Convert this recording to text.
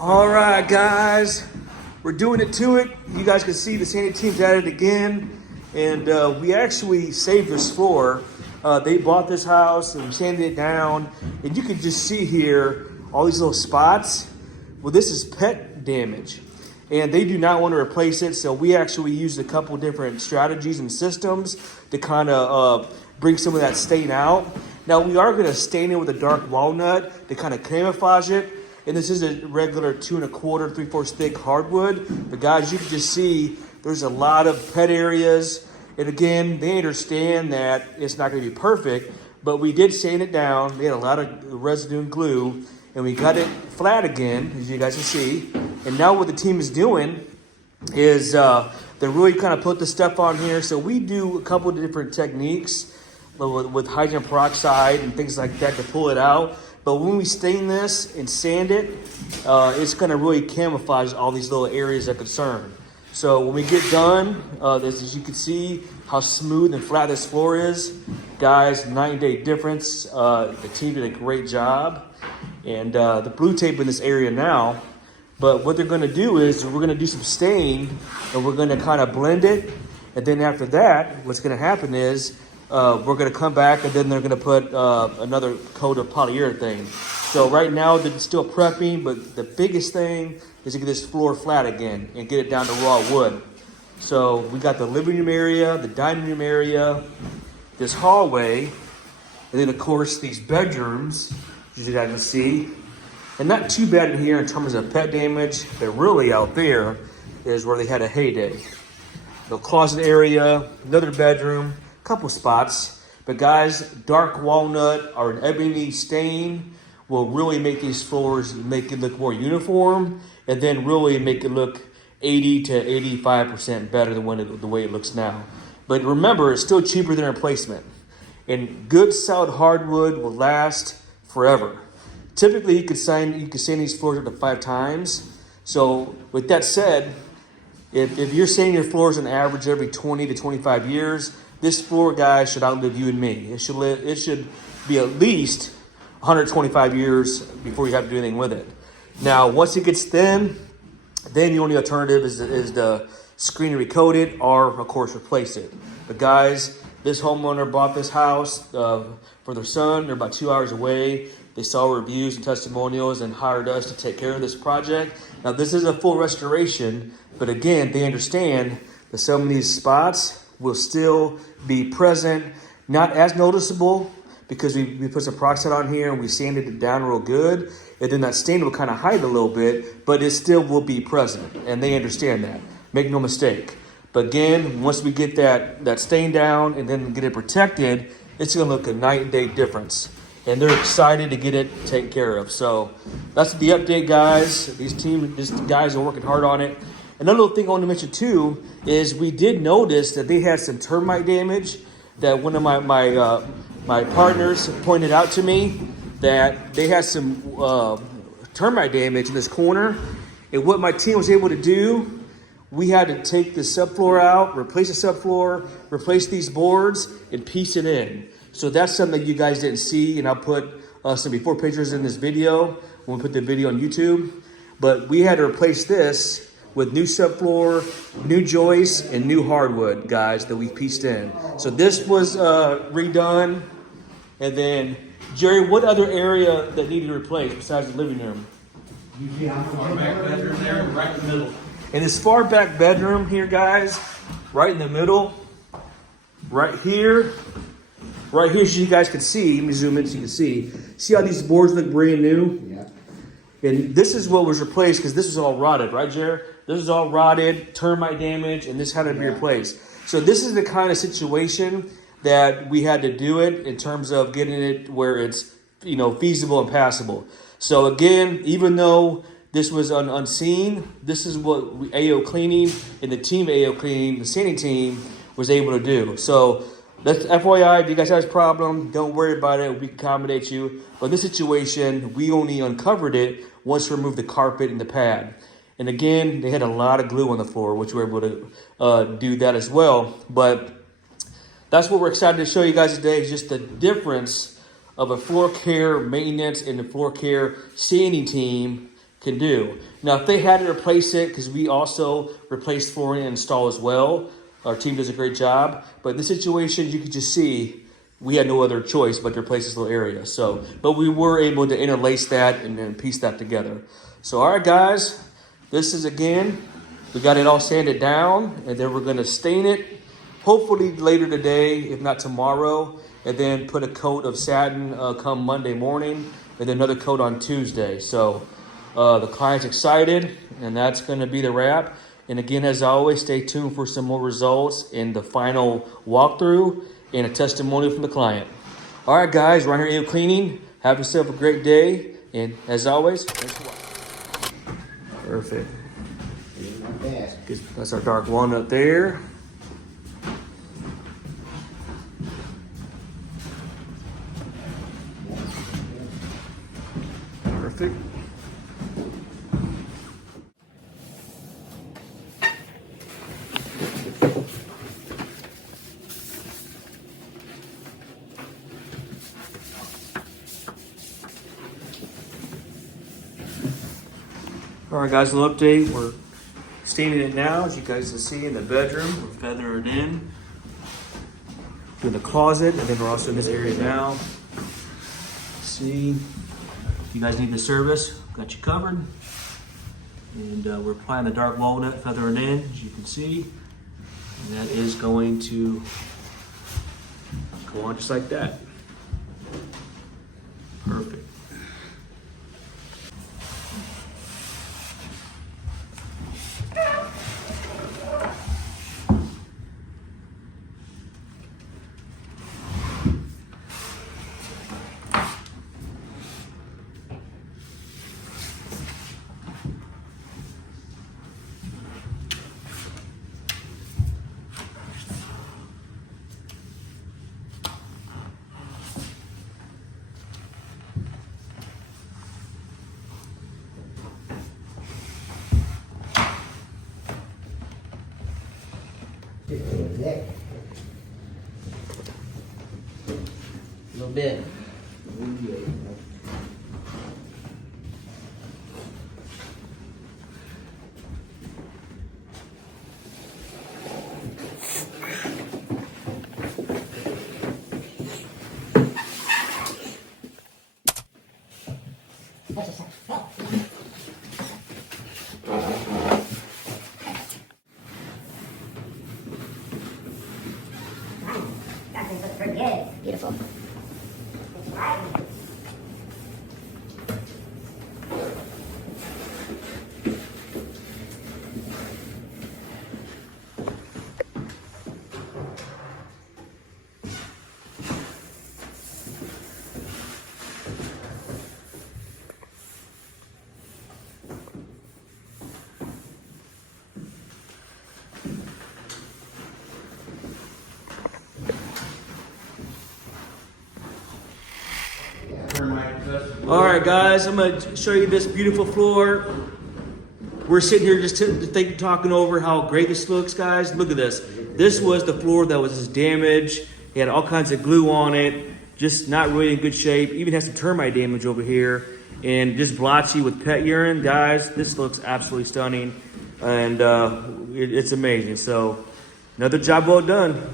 All right, guys, we're doing it to it. You guys can see the sanding team's at it again, and we actually saved this floor. They bought this house and we sanded it down, and you can just see here all these little spots. Well, this is pet damage, and they do not want to replace it, so we actually used a couple different strategies and systems to kind of bring some of that stain out. Now, we are going to stain it with a dark walnut to kind of camouflage it. And this is a regular 2 1/4, 3/4 thick hardwood. But guys, you can just see there's a lot of pet areas. And again, they understand that it's not going to be perfect, but we did sand it down. They had a lot of residue and glue, and we got it flat again, as you guys can see. And now what the team is doing is they really kind of put the stuff on here. So we do a couple of different techniques with hydrogen peroxide and things like that to pull it out. But when we stain this and sand it, it's going to really camouflage all these little areas of concern. So when we get done, as you can see how smooth and flat this floor is. Guys, 9-day difference. The team did a great job. And the blue tape in this area now. But what they're going to do is we're going to do some stain, and we're going to kind of blend it. And then after that, what's going to happen is we're going to come back, and then they're going to put another coat of polyurethane. So right now they're still prepping, but the biggest thing is to get this floor flat again and get it down to raw wood. So we got the living room area, the dining room area, this hallway, and then of course these bedrooms, as you guys can see. And not too bad in here in terms of pet damage, but really out there is where they had a heyday. The closet area, another bedroom, couple spots. But guys, dark walnut or an ebony stain will really make these floors, make it look more uniform, and then really make it look 80 to 85% better than the way it looks now. But remember, it's still cheaper than replacement. And good solid hardwood will last forever. Typically, you could sand these floors up to 5 times. So with that said, if you're sanding your floors on average every 20 to 25 years, this floor, guys, should outlive you and me. It should be at least 125 years before you have to do anything with it. Now, once it gets thin, then the only alternative is to screen and recoat it, or of course replace it. But guys, this homeowner bought this house for their son. They're about 2 hours away. They saw reviews and testimonials and hired us to take care of this project. Now, this is a full restoration, but again, they understand that some of these spots will still be present, not as noticeable because we put some peroxide on here and we sanded it down real good, and then that stain will kind of hide a little bit, but it still will be present, and they understand that. Make no mistake. But again, once we get that stain down and then get it protected, it's going to look a night and day difference. And they're excited to get it taken care of. So that's the update, guys. These guys are working hard on it. Another little thing I want to mention too is we did notice that they had some termite damage. That one of my partners pointed out to me that they had some termite damage in this corner. And what my team was able to do, we had to take the subfloor out, replace the subfloor, replace these boards, and piece it in. So that's something that you guys didn't see, and I'll put some before pictures in this video when we put the video on YouTube. But we had to replace this with new subfloor, new joists, and new hardwood, guys, that we pieced in. So this was redone. And then, Jerry, what other area that needed replaced besides the living room? Far back bedroom there, right in the middle. In this far back bedroom here, guys, right in the middle, right here, so you guys can see. Let me zoom in so you can see. See how these boards look brand new? Yeah. And this is what was replaced because this was all rotted, right, Jared? This is all rotted, termite damage, and this had to be replaced. So this is the kind of situation that we had to do it in terms of getting it where it's feasible and passable. So again, even though this was unseen, this is what AOCleaning and the team AOCleaning, the sanding team, was able to do. So that's FYI, if you guys have this problem, don't worry about it. We can accommodate you. But in this situation, we only uncovered it once we removed the carpet and the pad. And again, they had a lot of glue on the floor, which we were able to do that as well. But that's what we're excited to show you guys today, is just the difference of a floor care maintenance and the floor care sanding team can do. Now, if they had to replace it, because we also replace flooring and install as well, our team does a great job. But in this situation, you can just see we had no other choice but to replace this little area. So, but we were able to interlace that and then piece that together. So, all right, guys, this is again, we got it all sanded down, and then we're gonna stain it, hopefully later today, if not tomorrow, and then put a coat of satin come Monday morning, and then another coat on Tuesday. So the client's excited, and that's gonna be the wrap. And again, as always, stay tuned for some more results in the final walkthrough and a testimonial from the client. All right, guys, right here at AOCleaning. Have yourself a great day, and as always, thanks for watching. Perfect. That's our dark walnut there. Perfect. All right, guys, a little update. We're staining it now, as you guys can see in the bedroom. We're feathering it in the closet, and then we're also in this area now. See, if you guys need the service, got you covered. And we're applying the dark walnut, feathering in, as you can see. And that is going to go on just like that. Perfect. A little bit. Beautiful. All right, guys, I'm gonna show you this beautiful floor. We're sitting here just talking over how great this looks, guys. Look at this. This was the floor that was just damaged. It had all kinds of glue on it, just not really in good shape. Even has some termite damage over here, and just blotchy with pet urine. Guys, this looks absolutely stunning, and it's amazing. So, another job well done.